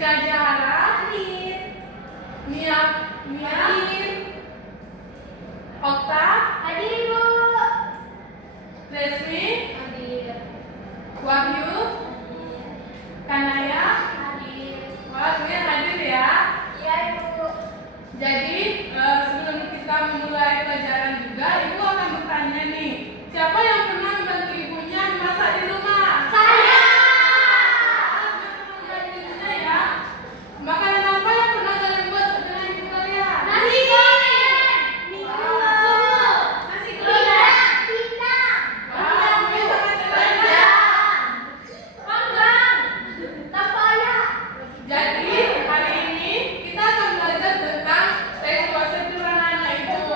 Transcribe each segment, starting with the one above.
Zahra hadir. Mia hadir. Okta hadir Ibu. Resmi hadir. Wahyu hadir. Kanaya hadir. Wah, semuanya hadir ya? Iya Ibu. Jadi sebelum kita memulai pelajaran juga, Ibu akan bertanya nih, siapa yang pernah membantu ibunya memasak di rumah? Saya. Makanan apa yang pernah kalian buat dengan ibu kalian? Nasi goreng, mie gorengan, nasi goreng, pisang, sangat enak, panggang, tapaya. Jadi hari ini kita akan belajar tentang teks prosedur anak-anak itu.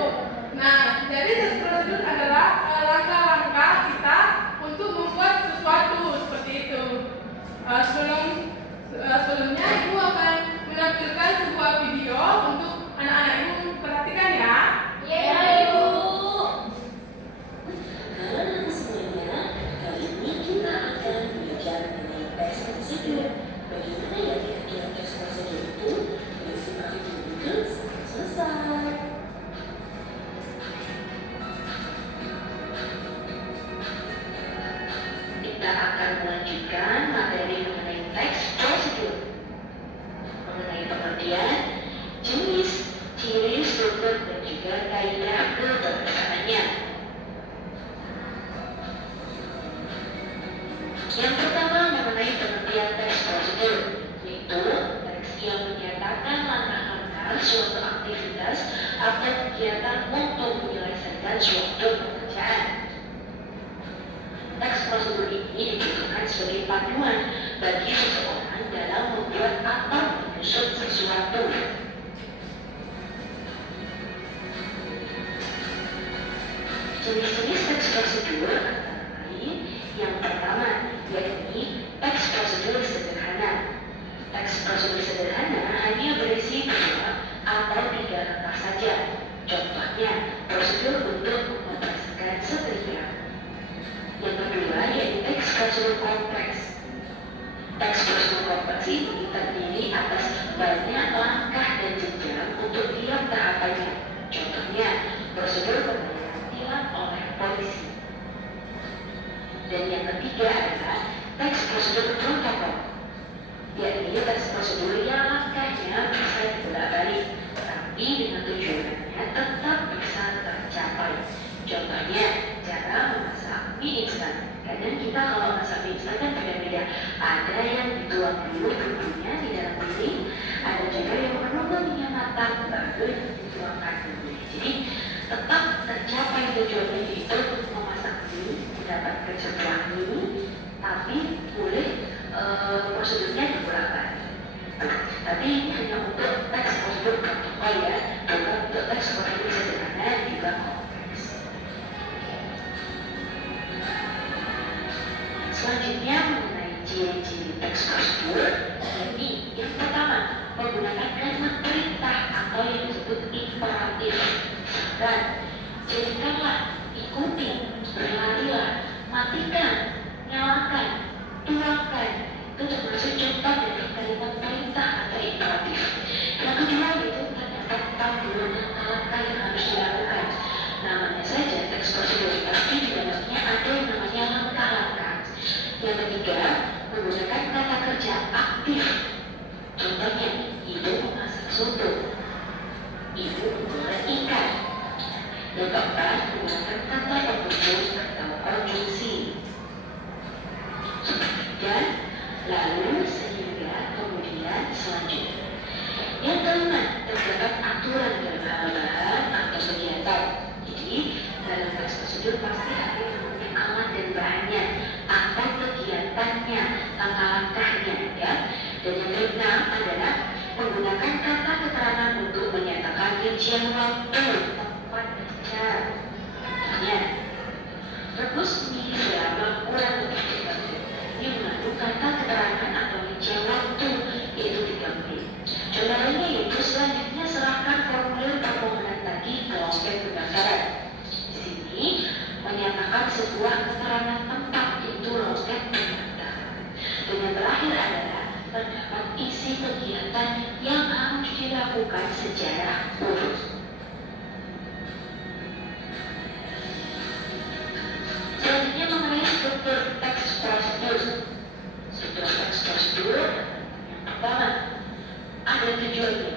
Nah, jadi teks prosedur adalah langkah-langkah kita untuk membuat sesuatu seperti itu. Sebelumnya Ibu akan menampilkan sebuah video untuk anak-anak Ibu perhatikan ya. Iya Ibu. Halo semuanya, kali ini kita akan belajar mengenai teks prosedur. Bagaimana ya kira-kira teks prosedur itu? Yuk simak video ini sampai selesai. Kita akan melanjutkan materi mengenai teks prosedur, mengenai pengertian, jenis, ciri, struktur, dan juga kaidah kebersaannya. Yang pertama mengenai pengertian teks prosedur, yaitu teks yang menyatakan langkah-langkah suatu aktivitas atau kegiatan untuk menyelesaikan suatu pekerjaan. Teks prosedur ini dibutuhkan sebagai panduan bagi seseorang dalam membuat atau menyusun sesuatu. Jenis-jenis teks prosedur antara lain yang pertama yakni teks prosedur sederhana. Teks prosedur sederhana hanya berisi 2 atau 3 langkah saja. Contohnya prosedur untuk mengoperasikan setrika. Yang kedua yaitu teks prosedur kompleks. Teks prosedur kompleks ini terdiri atas banyak langkah dan jenjang untuk tiap tahapannya. Contohnya prosedur pembayaran tilang oleh polisi. Dan yang ketiga adalah teks prosedur protokol, yakni teks prosedur yang langkahnya bisa dibolak-balik, tapi dengan tujuannya tetap bisa tercapai. Contohnya cara memasak mie instan. Kadang kita kalau masak mie instan kan beda-beda. Ada yang dituang dulu bumbunya di dalam piring, ada juga yang menunggu minyak matang baru dituangkan bumbunya. Jadi tetap tercapai tujuannya itu memasak mie, mendapatkan sebuah mie, tapi boleh prosedurnya dibolak-balik. Tapi ini hanya untuk teks prosedur protokol ya, bukan untuk teks prosedur sederhana juga kompleks. Selanjutnya mengenai ciri-ciri teks prosedur, yakni yang pertama menggunakan kalimat perintah atau yang disebut imperatif. Dan jadikanlah, ikuti, berlarilah, matikan, nyalakan, tuangkan. Itu termasuk contoh dari kalimat perintah atau imperatif. Yang kedua yaitu tentang langkah-langkah yang harus dilakukan. Namanya saja teks prosedur, tapi di dalamnya ada yang namanya langkah-langkah. Yang ketiga menggunakan kata kerja aktif. Contohnya, ibu memasak soto, ibu menggoreng ikan. Yang keempat menggunakan kata penghubung atau konjungsi. Dan lalu sehingga kemudian selanjutnya. Yang kelima terdapat aturan dalam hal bahan atau kegiatan. Jadi dalam teks prosedur pasti ada yang namanya alat dan bahannya atau kegiatannya, langkah-langkahnya ya. Dan yang keenam adalah menggunakan kata keterangan untuk menyatakan rincian waktu, tempat, dan cara. Contohnya, rebus mie selama kurang lebih 3 menit. Ini mengandung kata keterangan atau rincian waktu yaitu 3 menit. Contoh lainnya yaitu selanjutnya serahkan formulir permohonan tadi ke loket pendaftaran. Di sini menyatakan sebuah keterangan tempat yaitu loket pendaftaran. Dan yang terakhir adalah terdapat isi kegiatan yang harus dilakukan secara urus. Selanjutnya mengenai struktur teks prosedur. Struktur teks prosedur yang pertama ada tujuannya.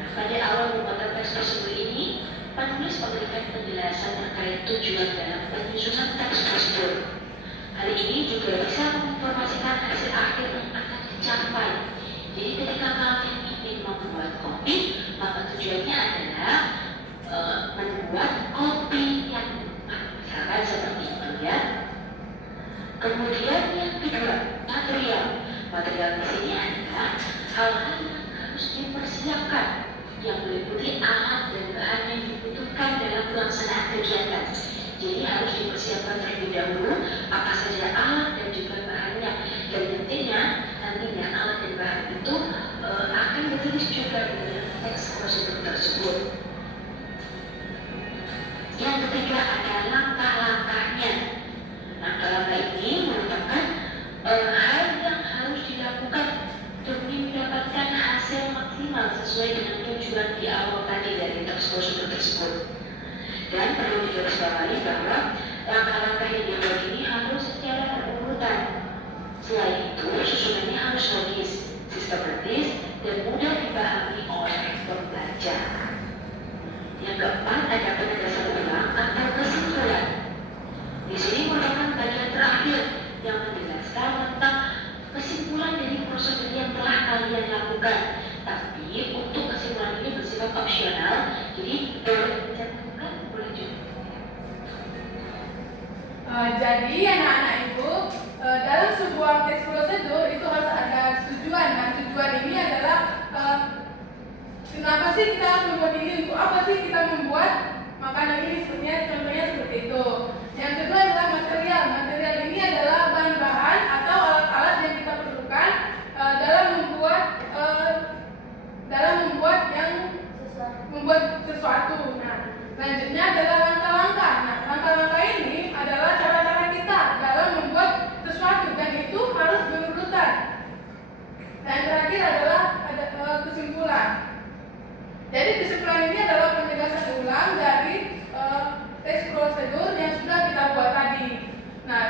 Nah, pada awal pembuatan teks prosedur ini, penulis memberikan penjelasan terkait tujuan dalam penyusunan teks prosedur. Hal ini juga bisa menginformasikan hasil akhir yang akan dicapai. Jadi ketika kalian ingin membuat kopi, maka tujuannya adalah membuat kopi yang tepat. Misalkan seperti itu ya. Kemudian yang kedua, material. Material di sini adalah hal-hal yang harus dipersiapkan, yang meliputi alat dan bahan yang dibutuhkan dalam pelaksanaan kegiatan. Jadi harus dipersiapkan terlebih dahulu apa saja alat dan juga bahannya. Dan nantinya alat dan bahan itu akan ditulis juga di dalam teks prosedur tersebut. Yang ketiga ada langkah-langkahnya. Langkah-langkah ini merupakan hal yang harus dilakukan demi mendapatkan hasil maksimal sesuai dengan tujuan di awal tadi dari teks prosedur tersebut. Dan perlu digarisbawahi bahwa langkah-langkah yang dibuat ini harus secara berurutan. Selain itu, susunannya harus logis, sistematis, dan mudah dipahami oleh pembaca. Yang keempat ada penegasan ulang atau kesimpulan. Di sini merupakan bagian terakhir yang menjelaskan tentang kesimpulan dari prosedur yang telah kalian lakukan. Tapi untuk kesimpulan ini bersifat opsional, jadi boleh dicantumkan, boleh juga. Jadi anak-anak ibu, dalam sebuah teks prosedur itu harus ada tujuan. Nah, tujuan ini adalah kenapa sih kita harus membuat ini, untuk apa sih kita membuat makanan ini, contohnya seperti itu. Yang kedua adalah material. Material ini adalah bahan-bahan atau alat-alat yang kita perlukan dalam membuat sesuatu. Nah, selanjutnya adalah langkah-langkah. Nah, langkah-langkah ini adalah cara-cara kita dalam membuat sesuatu dan itu harus berurutan. Dan terakhir adalah ada kesimpulan. Jadi kesimpulan ini adalah penjelasan ulang dari teks prosedur yang sudah kita buat tadi. Nah,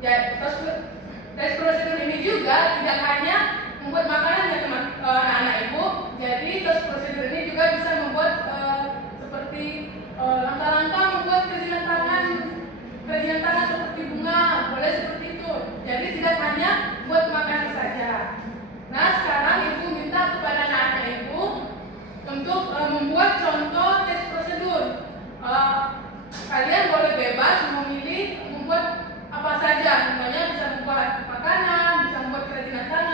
teks prosedur ini juga tidak hanya membuat makanan ya anak-anak ibu. Jadi teks prosedur ini juga bisa membuat seperti langkah-langkah membuat kerajinan tangan seperti bunga, boleh seperti itu. Jadi tidak hanya buat makanan saja. Nah, sekarang ibu minta kepada anak-anak ibu untuk membuat contoh teks prosedur. Kalian boleh bebas memilih membuat apa saja. Misalnya bisa membuat makanan, bisa membuat kerajinan tangan,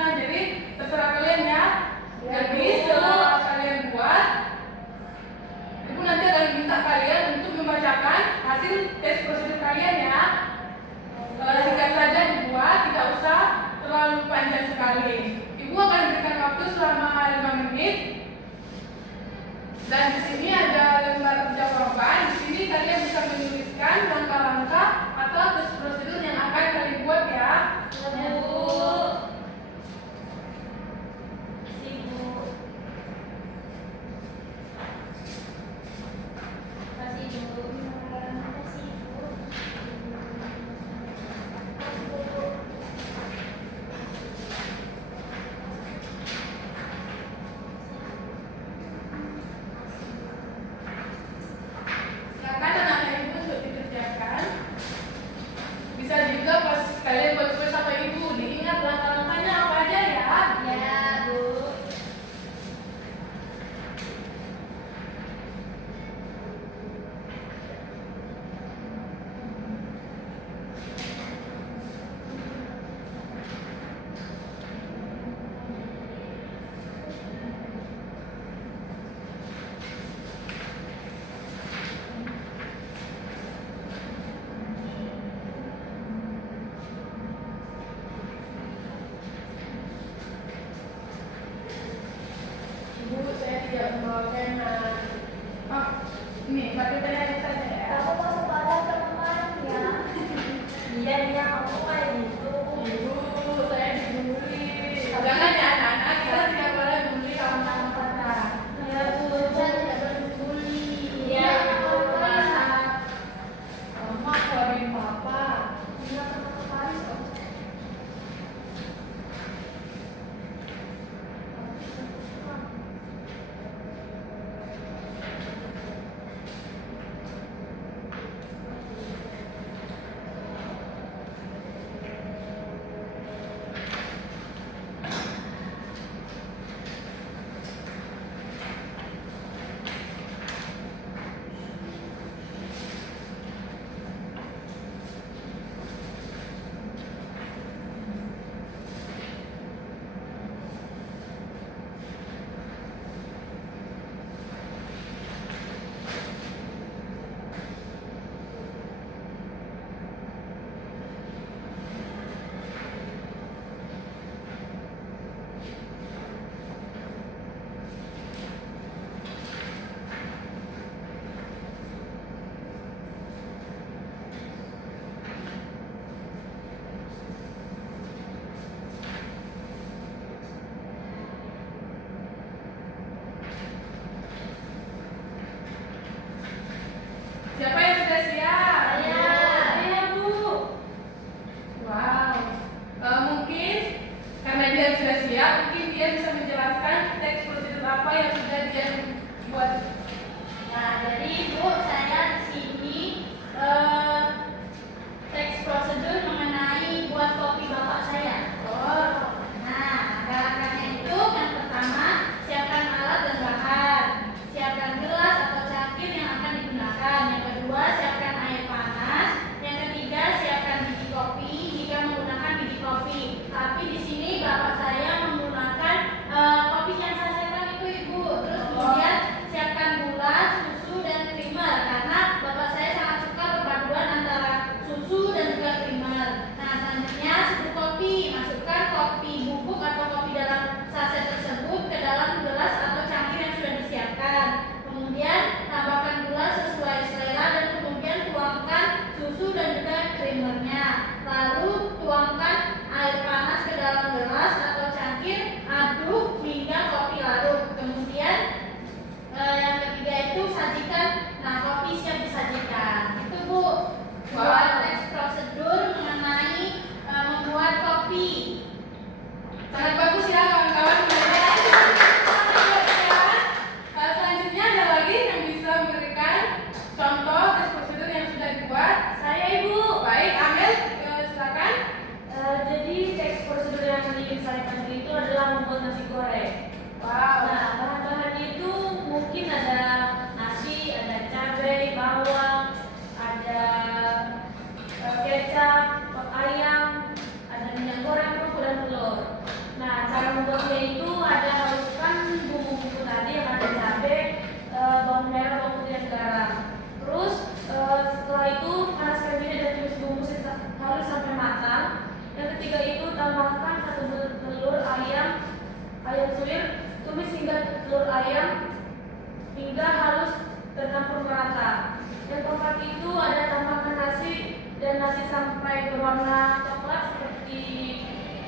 berwarna coklat seperti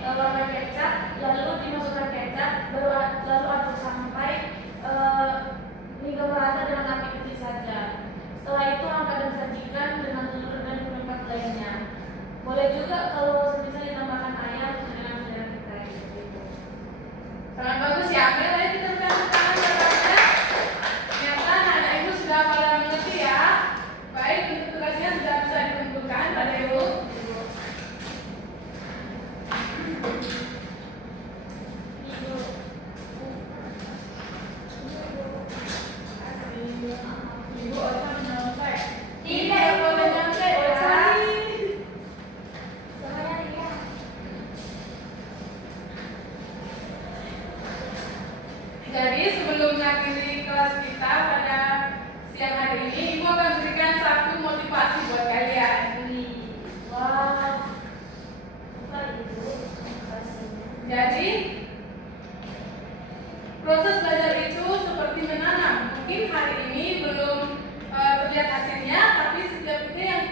warna kecap, lalu dimasukkan kecap, lalu aduk sampai hingga merata dengan api kecil saja. Setelah itu angkat dan sajikan dengan telur dan pelengkap lainnya. Boleh juga kalau bisa ditambahkan ayam dengan selera kita seperti itu. Sangat bagus ya, Amel. Ayo kita berikan tangan kepadanya. Ternyata anak ibu sudah pada mengerti ya. Baik, untuk tugasnya sudah bisa ditentukan pada ibu. Ibu akan menyontek. Tidak boleh nyontek ya. Jadi sebelum mengakhiri kelas kita pada siang hari ini, Ibu akan berikan satu motivasi buat kalian. Wah, apa itu motivasinya? Jadi proses belajar itu seperti menanam. Mungkin hari ini belum terlihat hasilnya, tapi setiap ide yang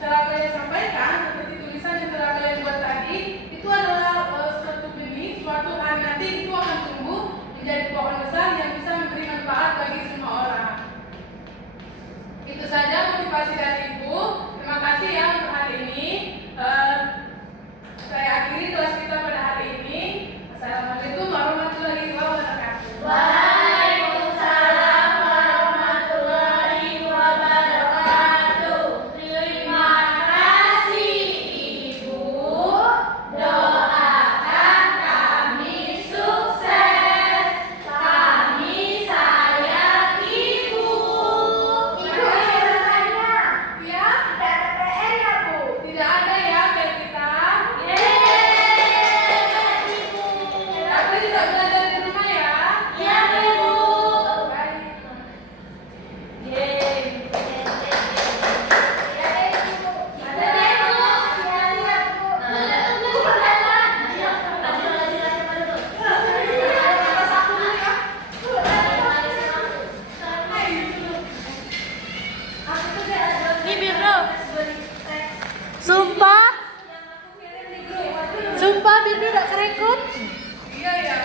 telah kalian sampaikan, seperti tulisan yang telah kalian buat tadi, itu adalah suatu benih. Suatu hari nanti itu akan tumbuh menjadi pohon besar yang bisa memberi manfaat bagi semua orang. Itu saja motivasi dari Ibu. Terima kasih ya untuk hari ini. Saya akhiri kelas kita pada hari ini. Assalamualaikum warahmatullahi wabarakatuh. Waalaikumsalam warahmatullahi wabarakatuh. Terima kasih Ibu. Doakan kami sukses. Kami sayang Ibu. Ibu ada saya. Ya, Tidak ada PR ya Bu? tidak ada ya biar kita. Ibu. Tapi tidak belajar di rumah ya. Ya Ibu. Baik. Sumpah, Sumpah Bibi udah kerekut. Iya ya.